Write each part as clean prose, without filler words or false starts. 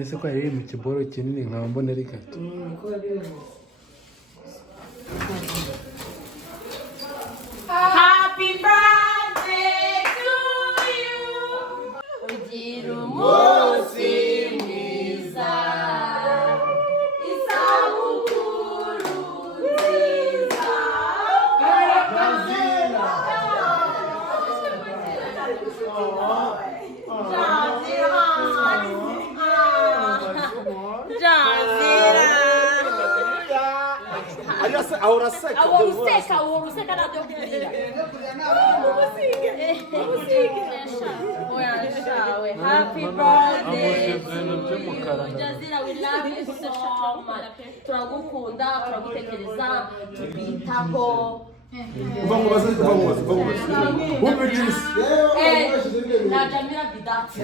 Ese ko ari mu kiboro kinini nka mbona ari gato. Happy birthday to you. Ugira umunsi mwiza. Isabukuru nziza. Ahora seca. Ahora seca na deu querida. Happy birthday. Jazira, we love you so much. Turagukunda, turagutekereza, tubitaho. Vamos. Who made this? Na Jamila Bidati.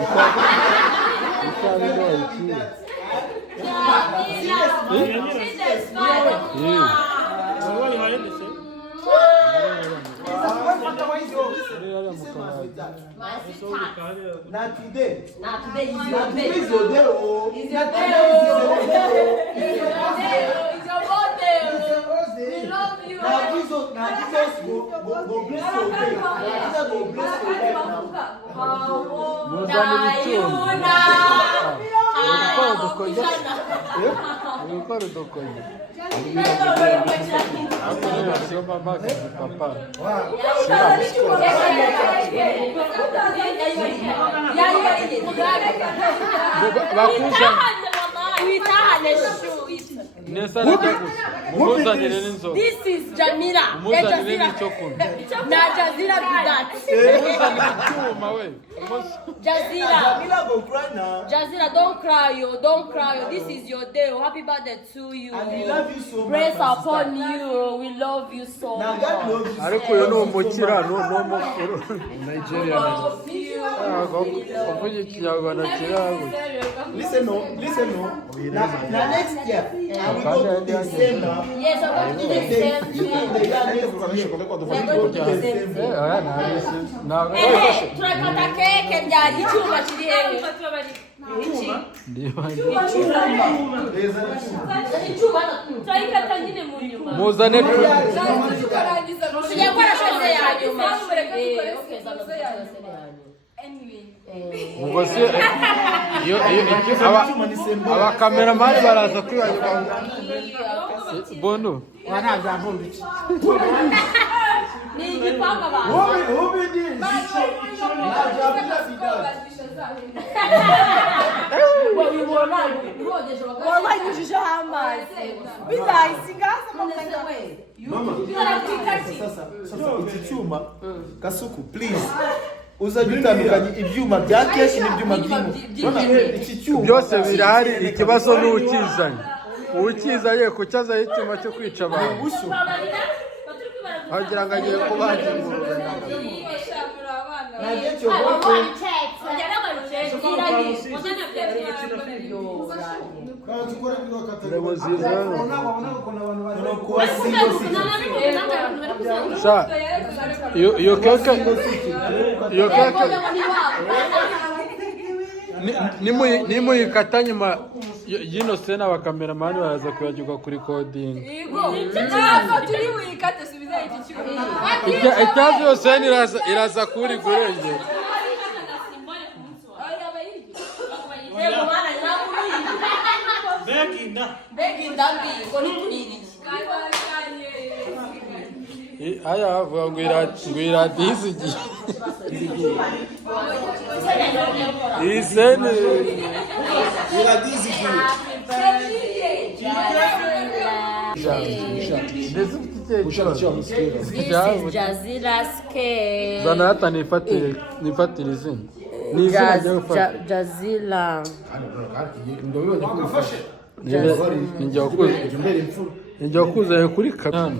Not today. Not today is your day. It's your day. It's your day. It's your birthday. We love you. Now Jesus go bless your day. Jesus go bless your day now. Dayuna. Ukora udukoye. Papa. This is Jamila. Jazira Jamila go cry now. Jazira, don't cry, yo. Don't cry, yo. This is your day. Happy birthday to you. And we love you so much. Grace upon you. We love you so much. Now God loves you. Ariko yo no mukira no mukuru. Nigeria. Love you. Ovuye ikinyarwanda kirago. Listen no. Now next year, we go to December. Yes, I'm going to do the same thing. Turakata keke njyana icyuma kiri hehe? Turayikata nyine mu nyuma. Muzane Tugiye gukora shose ya nyuma. ubwo se aba kameramani baraza kwibagirwa bono Ni igipanga ba. Who made this? Wabanyujije amazi. Bizayisigasa mumeze we. Sasa iki cyuma Kasuku please uzajya utandukanye ibyuma bya keshi n'ibyuma by'inka. Iki cyuma byose birahari ikibazo n'ukizanye ukizanye kucyaza icyuma cyo kwica abantu wagira ngo agiye kubaza ingurube iyo keke nimuyikata nyuma yino sena abakameramani baraza kwibagirwa kuri coding icyazi iyo sena iraza kuri gurenge aya bavuga ngo iradizi igihe iyi sene iradizi igihe This is Jazira's cake. zana hata nifatire izina ni izina ryo gufata Jazira. Ninjye wakuzanye kuri kamera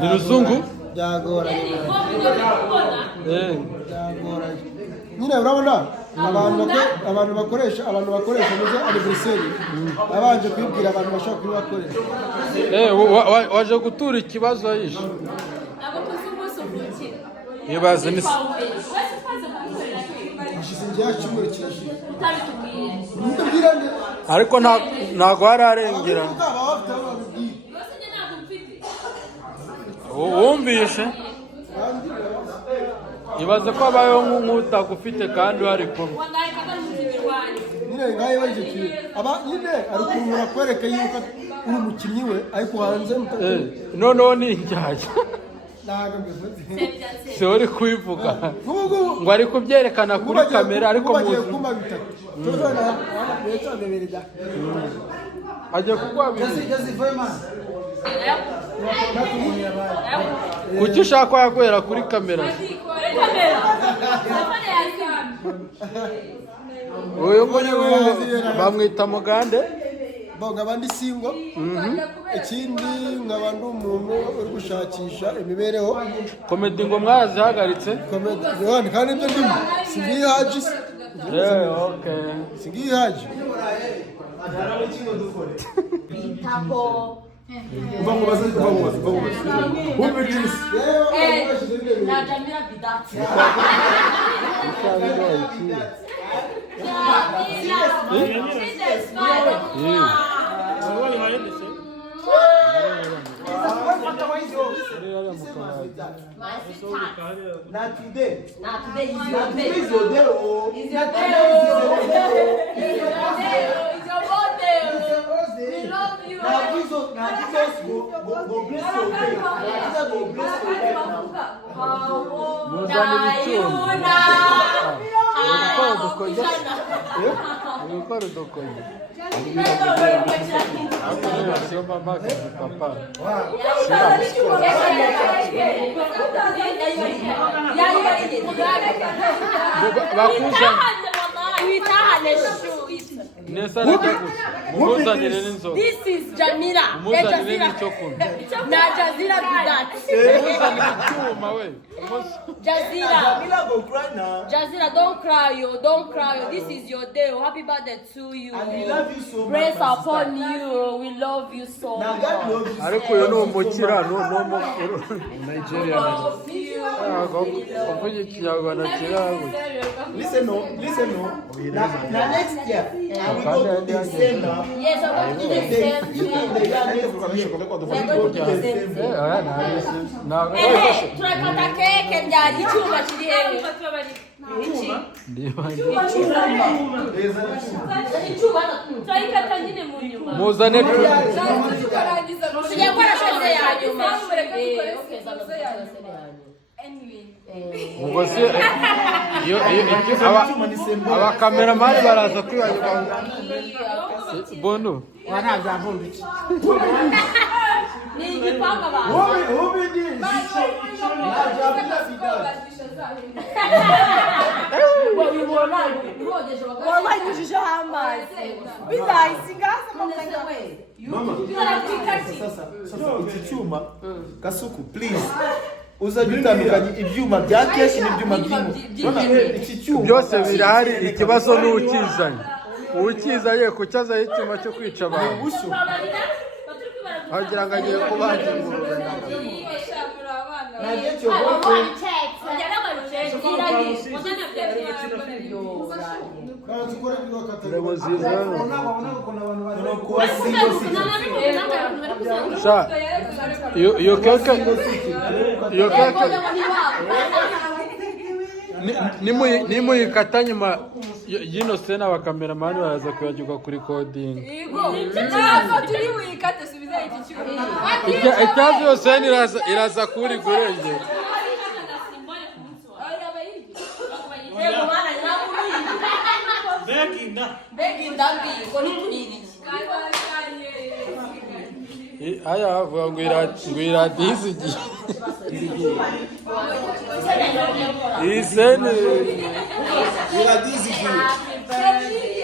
ni ruzungu byagoranye nyine urabona abantu bakoresha muri anniversaire abanje kwibwira abantu bashobora kubibakoresha waje gutura ikibazo yishe ibaze ni gishize njya cyumuro kirashira utabitubwire mutubwira nde ariko ntago hararengera baba bafite aho babibwira yose njye ntabwo mfite wumvishe ibaze ko abayeho nk'utagufite kandi wari kumwe wangaye kagari mukinnyi wanjye nyine ngaye baje aba nyine ari kumura kwereka yuko uri umukinnyi we ariko hanze noneho ni injyajya ntago mbivuze si uri kubivuga ngo ari kubyerekana kuri kamera ariko muzi kuma bitatu tuzana leta beberida agiye kugwabira kuki ushaka yakwera kuri kamera uyu nguyu bamwita mugande nkaba ndi singo ikindi nkaba ndi umuntu uri gushakisha imibereho komedi ngo mwazihagaritse yohani kandi ibyo ndimo singihaji singihaji bitaho na Jamila Bidati Not today. Not today is Not your today day. is your day, oh. It's your day. It's your birthday. We love you. Now Jesus go bless your day. Jesus go bless your day now. gukora udukoye mumuzanire n'inzoga. This is Jamila. Mumuzanire n'icyo kunywa. Na Jazira Bidat. Mumuzanire icyuma we. Jazira. Jamila go cry now. Jazira, don't cry, yo. Don't cry, yo. This is your day. Oh. Happy birthday to you. And we love you so much. Grace my upon sister. you. We love you so Now much. God loves you. Ariko uyu ni umukira Nigeria. Love you. Uvuga ikinyarwanda kirawe. Listen no. Now next year, we go to December. Yes, I'm going to do the same thing. The year next year. We're going to do the same thing. Turakata keke byari icyuma kiri hehe? Turayikata nyine mu nyuma. Muzane Tugiye gukora shose ya nyuma. ubwo se abakameramani baraza kwibagirwa bono Ni igipanga abantu. Who be this? Now Jamila Bidati. Wabanyujije amazi. Bizayisigasa Mama. Sasa iki cyuma Kasuku please. Uzajya utandukanye ibyuma bya keshi n'ibyuma by'imo. Iki cyuma byose birahari ikibazo n'ukizanye ukizanye kucyaza icyuma cyo kwica abantu agira ngo agiye kubagira iyo keke nimuyikata nyuma y'ino sena abakameramani baraza kwibagirwa kuri kodingi itazi iyo sena iraza kuri gurenge aya avuga ngo iradizi igihe iyi sene iradizi igihe